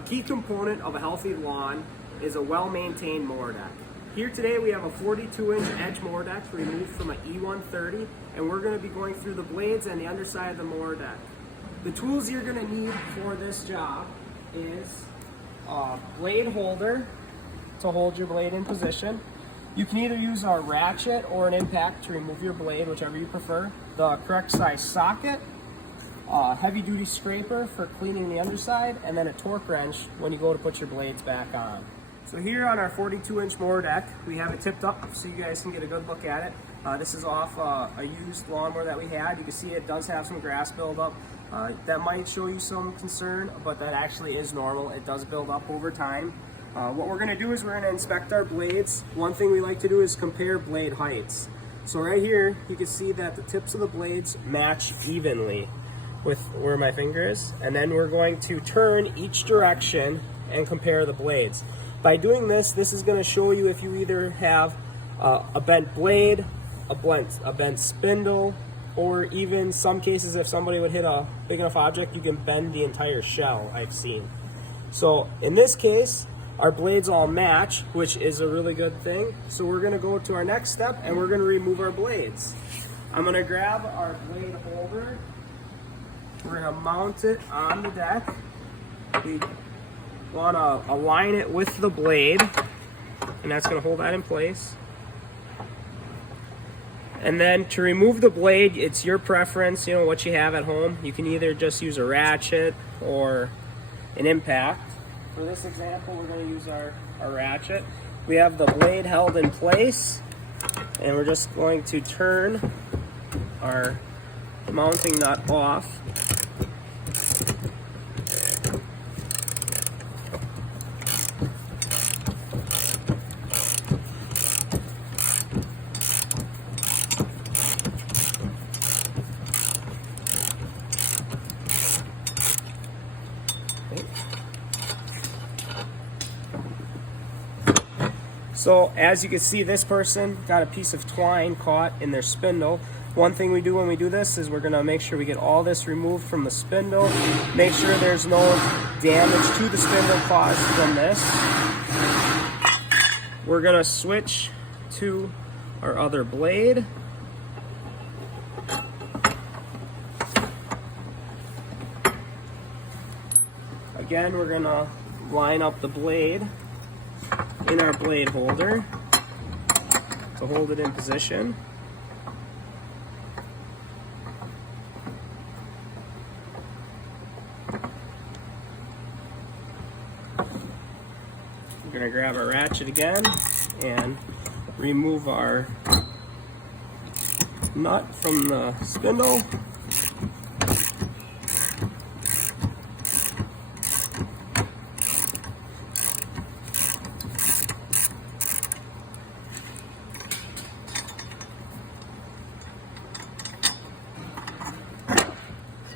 A key component of a healthy lawn is a well-maintained mower deck. Here today we have a 42-inch edge mower deck removed from an E130, and we're going to be going through the blades and the underside of the mower deck. The tools you're going to need for this job is a blade holder to hold your blade in position. You can either use a ratchet or an impact to remove your blade, whichever you prefer. The correct size socket, a heavy duty scraper for cleaning the underside, and then a torque wrench when you go to put your blades back on. So here on our 42-inch mower deck, we have it tipped up so you guys can get a good look at it. This is off a used lawnmower that we had. You can see it does have some grass buildup. That might show you some concern, but that actually is normal. It does build up over time. What we're going to do is we're going to inspect our blades. One thing we like to do is compare blade heights. So right here, you can see that the tips of the blades match evenly with where my finger is, and then we're going to turn each direction and compare the blades. By doing this, this is going to show you if you either have a bent blade, a bent spindle, or even some cases if somebody would hit a big enough object, you can bend the entire shell, I've seen. So in this case, our blades all match, which is a really good thing. So we're going to go to our next step and we're going to remove our blades. I'm going to grab our blade holder. We're going to mount it on the deck. We want to align it with the blade, and that's going to hold that in place. And then to remove the blade, it's your preference, you know, what you have at home. You can either just use a ratchet or an impact. For this example, we're going to use our ratchet. We have the blade held in place, and we're just going to turn our mounting nut off. So as you can see, this person got a piece of twine caught in their spindle. One thing we do when we do this is we're going to make sure we get all this removed from the spindle, make sure there's no damage to the spindle caused from this. We're going to switch to our other blade. Again, we're going to line up the blade in our blade holder to hold it in position. We're going to grab our ratchet again and remove our nut from the spindle.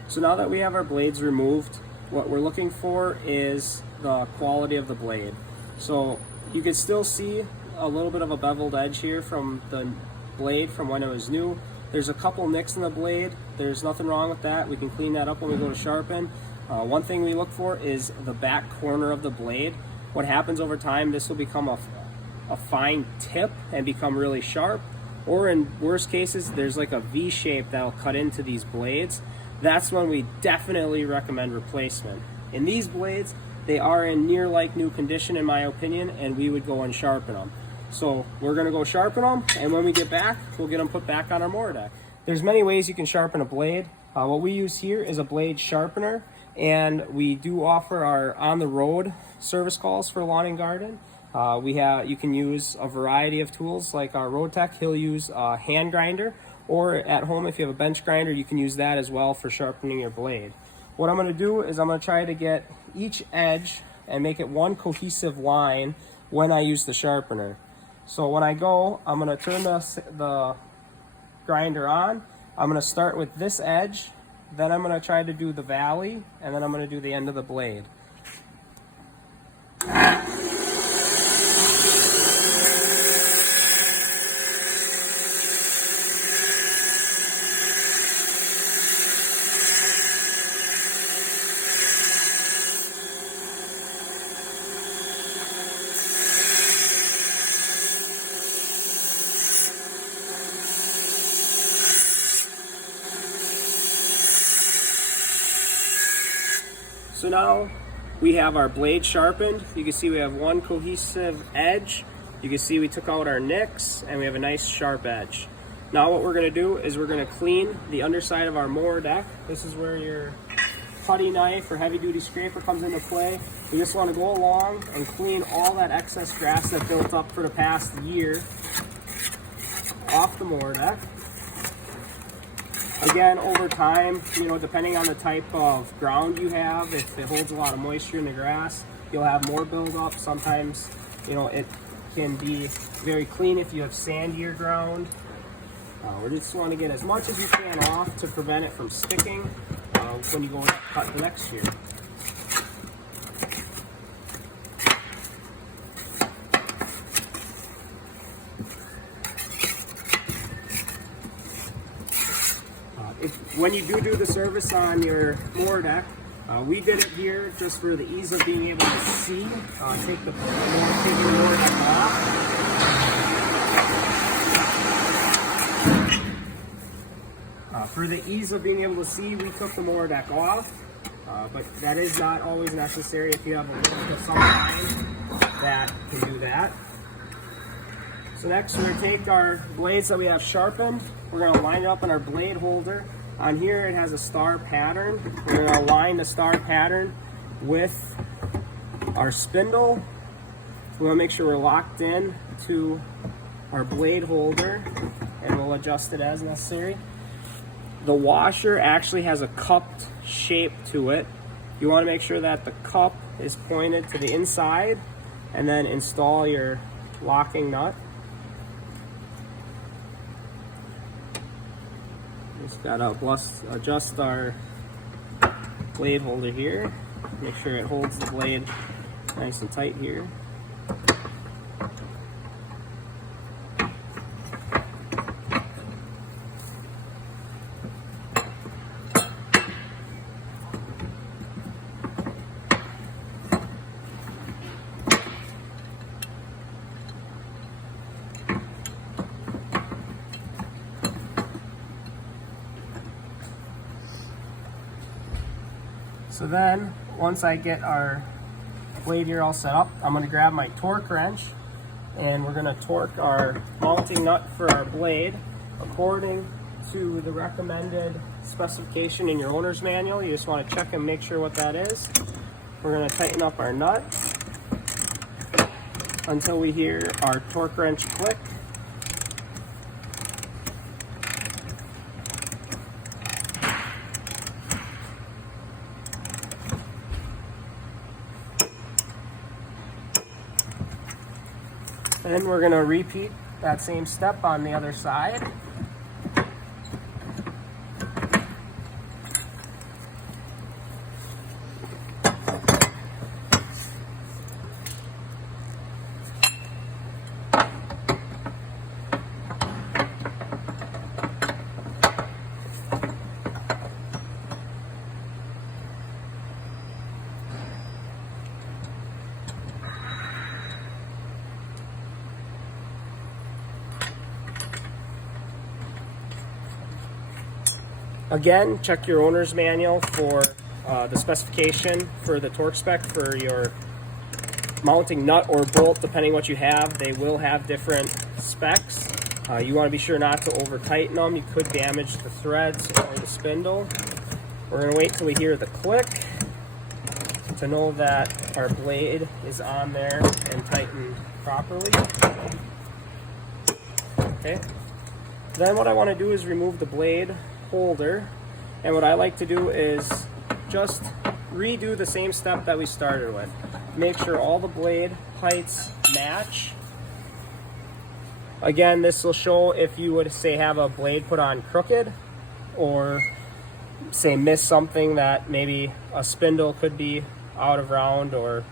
So now that we have our blades removed, what we're looking for is the quality of the blade. So you can still see a little bit of a beveled edge here from the blade from when it was new. There's a couple nicks in the blade. There's nothing wrong with that. We can clean that up when we go to sharpen. One thing we look for is the back corner of the blade. What happens over time, this will become a fine tip and become really sharp. Or in worst cases, there's like a V shape that'll cut into these blades. That's when we definitely recommend replacement. In these blades, they are in near like new condition in my opinion, and we would go and sharpen them. So we're gonna go sharpen them, and when we get back, we'll get them put back on our mower deck. There's many ways you can sharpen a blade. What we use here is a blade sharpener, and we do offer our on-the-road service calls for lawn and garden. You can use a variety of tools, like our road tech, he'll use a hand grinder, or at home if you have a bench grinder, you can use that as well for sharpening your blade. What I'm going to do is I'm going to try to get each edge and make it one cohesive line when I use the sharpener. So when I go, I'm going to turn the grinder on. I'm going to start with this edge, then I'm going to try to do the valley, and then I'm going to do the end of the blade. So now we have our blade sharpened. You can see we have one cohesive edge. You can see we took out our nicks and we have a nice sharp edge. Now what we're gonna do is we're gonna clean the underside of our mower deck. This is where your putty knife or heavy duty scraper comes into play. You just wanna go along and clean all that excess grass that built up for the past year off the mower deck. Again, over time, you know, depending on the type of ground you have, if it holds a lot of moisture in the grass, you'll have more buildup. Sometimes, you know, it can be very clean if you have sandier ground. We just want to get as much as you can off to prevent it from sticking when you go to cut the next year. When you do the service on your mower deck, we did it here just for the ease of being able to see. Take your mower deck off. For the ease of being able to see, we took the mower deck off, but that is not always necessary if you have a little bit of some kind that can do that. So next we're going to take our blades that we have sharpened, we're going to line it up in our blade holder. On here it has a star pattern. We're going to align the star pattern with our spindle. We want to make sure we're locked in to our blade holder, and we'll adjust it as necessary. The washer actually has a cupped shape to it. You want to make sure that the cup is pointed to the inside, and then install your locking nut. Just gotta adjust our blade holder here. Make sure it holds the blade nice and tight here. So then, once I get our blade here all set up, I'm going to grab my torque wrench and we're going to torque our mounting nut for our blade according to the recommended specification in your owner's manual. You just want to check and make sure what that is. We're going to tighten up our nut until we hear our torque wrench click. Then we're going to repeat that same step on the other side. Again, check your owner's manual for the specification for the torque spec for your mounting nut or bolt, depending what you have. They will have different specs. You want to be sure not to over tighten them. You could damage the threads or the spindle. We're going to wait till we hear the click to know that our blade is on there and tightened properly. Okay. Then what I want to do is remove the blade holder, and what I like to do is just redo the same step that we started with. Make sure all the blade heights match. Again, this will show if you would say have a blade put on crooked, or say miss something that maybe a spindle could be out of round or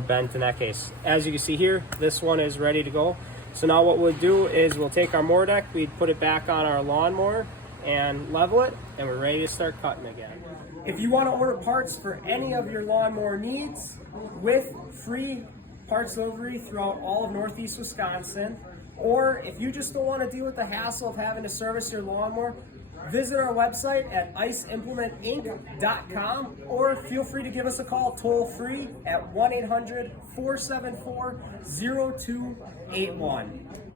bent in that case. As you can see here, this one is ready to go. So now what we'll do is we'll take our mower deck, we'd put it back on our lawnmower and level it, and we're ready to start cutting again. If you want to order parts for any of your lawnmower needs with free parts delivery throughout all of Northeast Wisconsin, or if you just don't want to deal with the hassle of having to service your lawnmower, Visit our website at eisimplementinc.com or feel free to give us a call toll free at 1-800-474-0281.